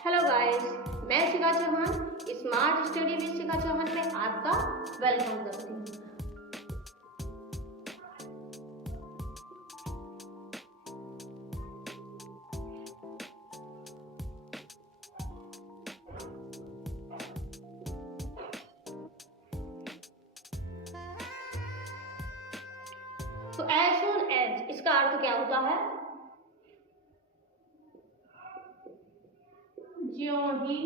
Hello guys, मैं शिखा Chauhan smart study with शिखा चौहान में आपका वेलकम करती हूँ। तो एज सून एज इसका अर्थ क्या होता है? ज्यों ही,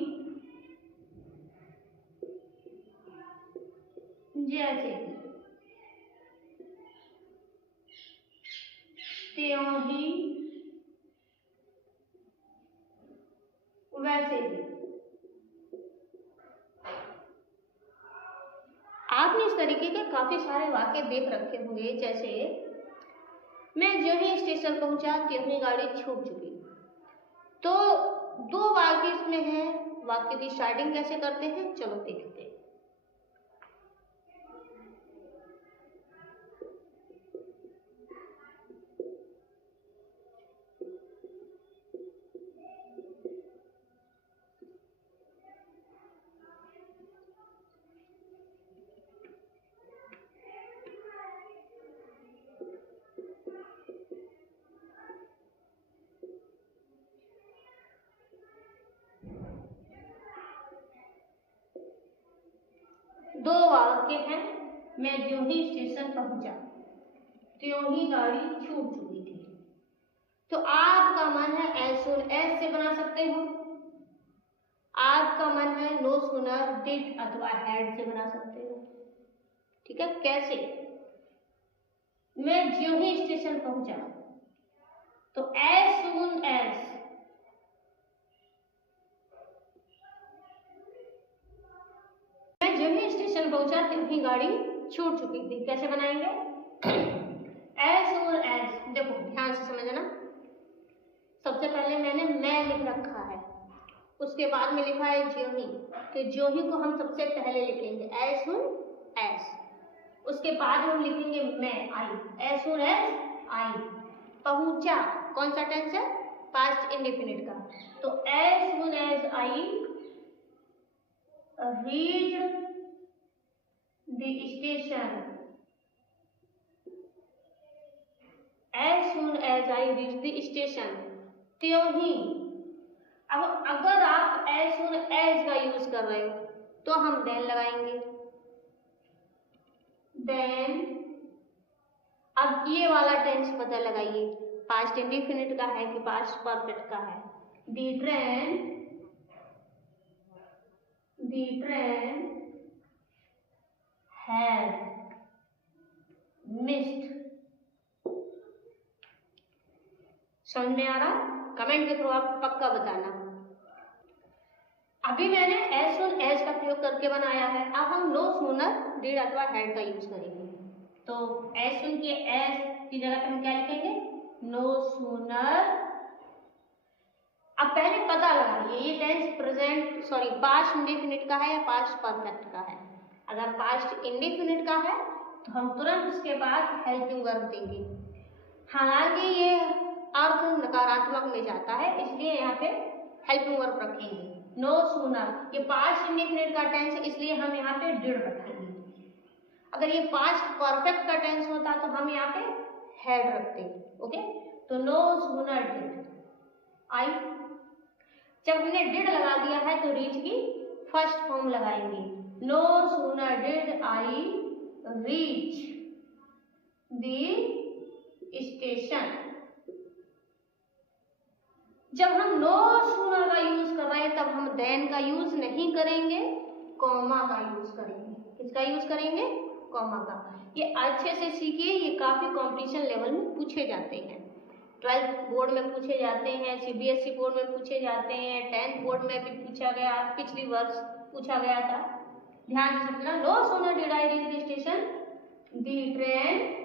जैसे ही, त्यों ही, वैसे ही। आपने इस तरीके के काफी सारे वाक्य देख रखे होंगे, जैसे मैं जो ही स्टेशन पहुंचा त्यों ही गाड़ी छूट चुकी। तो दो वाक्य इसमें है, वाक्य की स्टार्टिंग कैसे करते हैं चलो देखते हैं। दो वाक्य हैं, मैं जो ही स्टेशन पहुंचा त्यों ही गाड़ी छूट चुकी थी। तो आपका मन है एज सून एज से बना सकते हो, आपका मन है नो सूनर डिड अथवा हैड से बना सकते हो। ठीक है, कैसे? मैं जो ही स्टेशन पहुंचा तो एज सून एज, मैं जो ही स्टेशन पहुंचा त्यों ही गाड़ी छूट चुकी थी। कैसे बनाएंगे? एज सून एज, देखो ध्यान से समझना। सबसे पहले मैंने मैं लिख रखा है, उसके बाद में लिखा है ज्यों ही, तो ज्यों ही को हम सबसे पहले लिखेंगे एज सून एज। उसके बाद हम लिखेंगे मैं आई, एज सून एज आई। पहुंचा कौन सा टेंस है? पास्ट इंडेफिनिट का। तो as soon as I reached the station, as soon as I reach the station, त्यों ही। अब अगर आप एज सून एज का यूज कर रहे हो तो हम देन लगाएंगे, देन। अब ये वाला टेंस पता लगाइए, पास्ट इंडेफिनिट का है कि पास्ट परफेक्ट का है। The train had missed. समझ में आ रहा? कमेंट के थ्रू आप पक्का बताना। अभी मैंने एज सून एज का प्रयोग करके बनाया है, अब हम नो सूनर डिड अथवा हैड का यूज करेंगे। तो एज सून की एज की जगह पे हम क्या लिखेंगे? No sooner. अब पहले पता लगाइए ये टेंस प्रेजेंट पास्ट इंडेफिनिट का है या पास्ट परफेक्ट का है। अगर पास्ट इंडेफिनिट का है तो हम तुरंत उसके बाद हेल्पिंग वर्ब देंगे। हालांकि ये अर्थ नकारात्मक में जाता है, इसलिए यहाँ पे हेल्पिंग वर्ब रखेंगे। नो सूनर, ये पास्ट इंडेफिनिट का टेंस है इसलिए हम यहाँ पे डिड रखेंगे। अगर ये पास्ट परफेक्ट का टेंस होता तो हम यहाँ पे हैड रखते। ओके, तो नो सूनर डिड आई। जब हमने डिड लगा दिया है तो रीच की फर्स्ट फॉर्म लगाएंगे, no sooner did I reach the station. जब हम नो सूनर का यूज कर रहे हैं तब हम देन का यूज नहीं करेंगे, कॉमा का यूज करेंगे। किसका यूज करेंगे? कॉमा का। ये अच्छे से सीखिए, ये काफी कंपटीशन लेवल में पूछे जाते हैं। 12th बोर्ड में पूछे जाते हैं, सीबीएसई बोर्ड में पूछे जाते हैं, 10th बोर्ड में भी पूछा गया, पिछली वर्ष पूछा गया था। ध्यान से समझना। No sooner did I reach the station the train.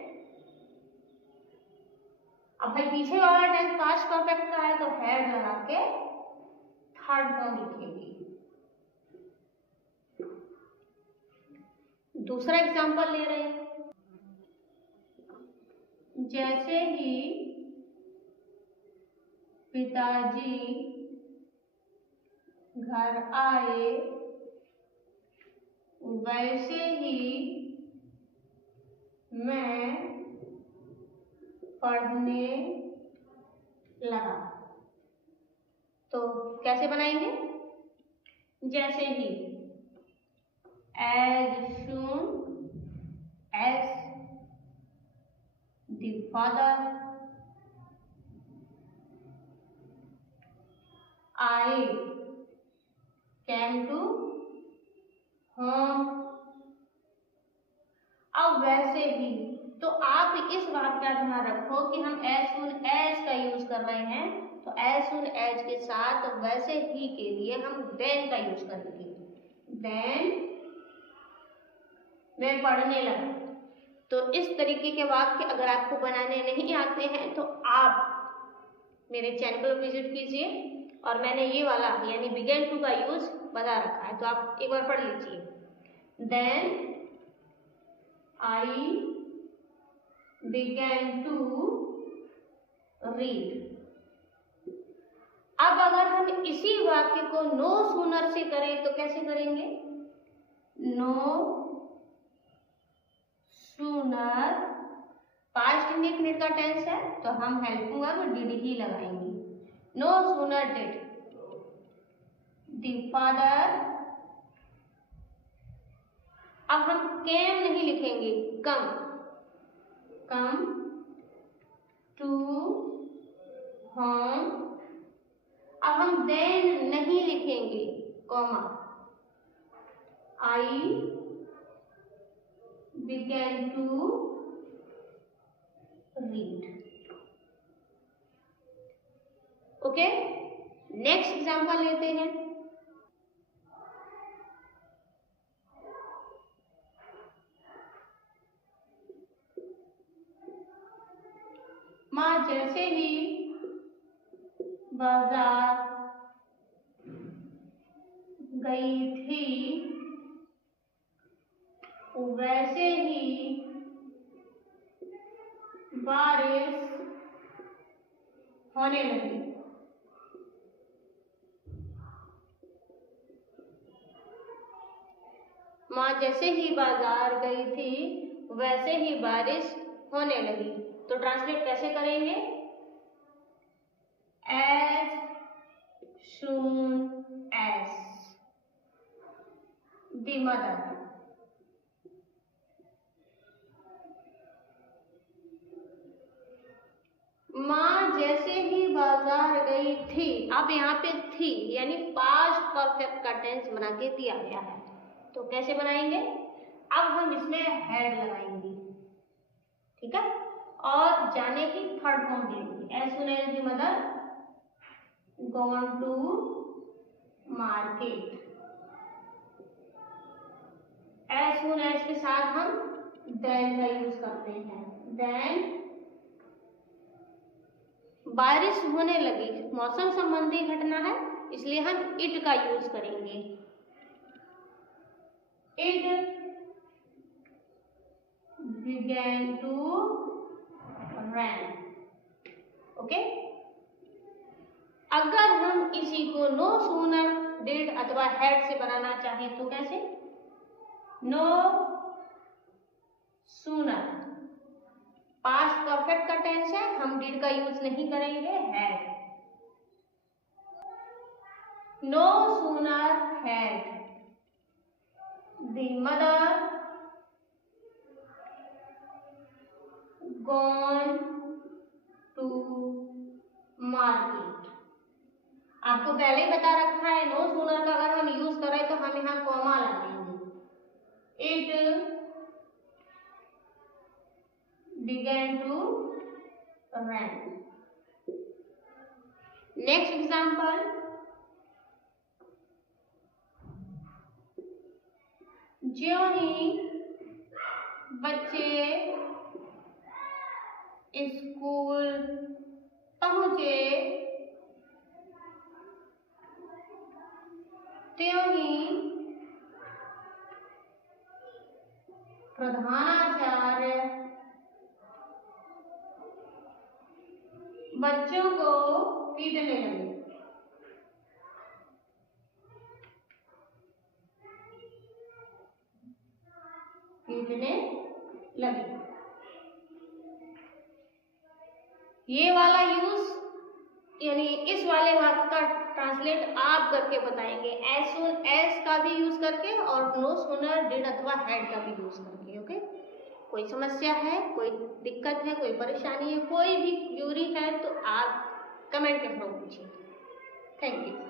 अब भाई पीछे वाला टेंस पास्ट परफेक्ट का है तो हैड लगा के थर्ड फॉर्म लिखेंगे। दूसरा एग्जांपल ले रहे हैं, जैसे ही पिताजी घर आए वैसे ही मैं पढ़ने लगा। तो कैसे बनाएंगे? जैसे ही, as soon as the father I came to home। अब वैसे ही, तो आप इस बात का ध्यान रखो कि हम as soon as का यूज कर रहे हैं, तो as soon as के साथ वैसे ही के लिए हम then का यूज करेंगे। then मैं पढ़ने लगा। तो इस तरीके के वाक्य अगर आपको बनाने नहीं आते हैं तो आप मेरे चैनल पर विजिट कीजिए, और मैंने ये वाला यानी बिगेन टू का यूज बता रखा है, तो आप एक बार पढ़ लीजिए। Then I began to read. अब अगर हम इसी वाक्य को नो सूनर से करें तो कैसे करेंगे? नो सूनर पास्ट इंडेफिनिट का टेंस है, तो हम हेल्पिंग वर्ब डिड ही लगाएंगे। No sooner did the father, अब हम केम नहीं लिखेंगे, कम टू होम। अब हम देन नहीं लिखेंगे, comma, I began to read. Okay, next example लेते हैं। माँ जैसे ही बाजार गई थी वैसे ही बारिश होने लगी। माँ जैसे ही बाजार गई थी वैसे ही बारिश होने लगी। तो ट्रांसलेट कैसे करेंगे? as soon as the mother, माँ जैसे ही बाजार गई थी। अब यहाँ पे थी यानी पास्ट परफेक्ट का टेंस बना के दिया गया है, तो कैसे बनाएंगे? अब हम इसमें हैड लगाएंगे, ठीक है, और जाने की थर्ड फॉर्म देंगे। As soon as the mother gone to market. As soon as के साथ हम देन का यूज करते हैं। देन बारिश होने लगी, मौसम संबंधी घटना है, इसलिए हम इट का यूज करेंगे। It began to rain। Okay, अगर हम इसी को नो सूनर डिड अथवा हैड से बनाना चाहें तो कैसे? नो सूनर पास्ट परफेक्ट का टेंस है, हम डिड का यूज नहीं करेंगे, had. No sooner had the mother gone to market. आपको पहले ही बता रखा है नो सूनर का अगर हम यूज करें तो हम यहाँ कॉमा लगाएंगे। It began to rain। Next example, ज्यों ही बच्चे स्कूल पहुंचे त्यों ही प्रधानाचार्य बच्चों को पीटने लगे। डूबने लगी। ये वाला यूज यानी इस वाले वाक्य का ट्रांसलेट आप करके बताएंगे, एज सून एज का भी यूज करके और नो सूनर डिड अथवा हैड का भी यूज करके। ओके, कोई समस्या है, कोई दिक्कत है, कोई परेशानी है, कोई भी क्यूरी है तो आप कमेंट के थ्रू पूछिए। Thank you.